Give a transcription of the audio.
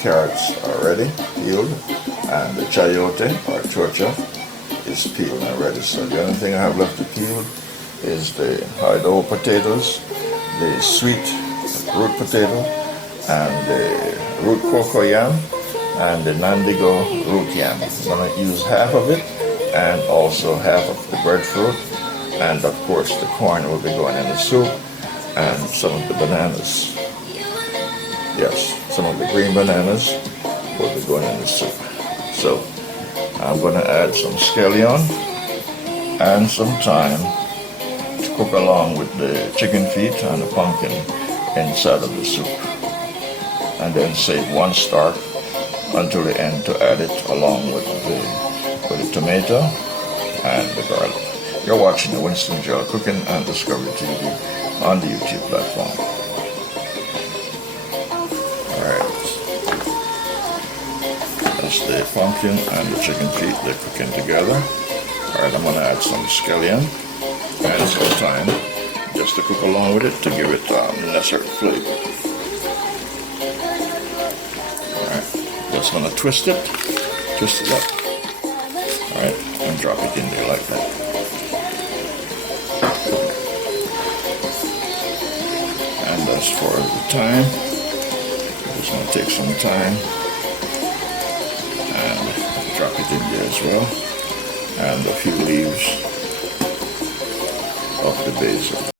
carrots are ready, peeled, and the chayote or cho-cho is peeled and ready. So the only thing I have left to peel is the Idaho potatoes, the sweet root potato, and the root cocoyam, and the nandigo root yam. I'm going to use half of it and also half of the breadfruit, and of course the corn will be going in the soup, and some of the bananas. Yes, some of the green bananas will be going in the soup. So I'm going to add some scallion and some thyme to cook along with the chicken feet and the pumpkin inside of the soup, and then save one stalk until the end to add it along with the tomato and the garlic. You're watching the Winston Gel Cooking and Discovery TV on the YouTube platform. Alright, that's the pumpkin and the chicken feet, they're cooking together. Alright, I'm going to add some scallion and some thyme just to cook along with it to give it necessary flavor. Alright, just going to twist it up. Alright, and drop it in there like that. And as far as the thyme, just going to take some thyme and drop it in there as well. And a few leaves of the basil.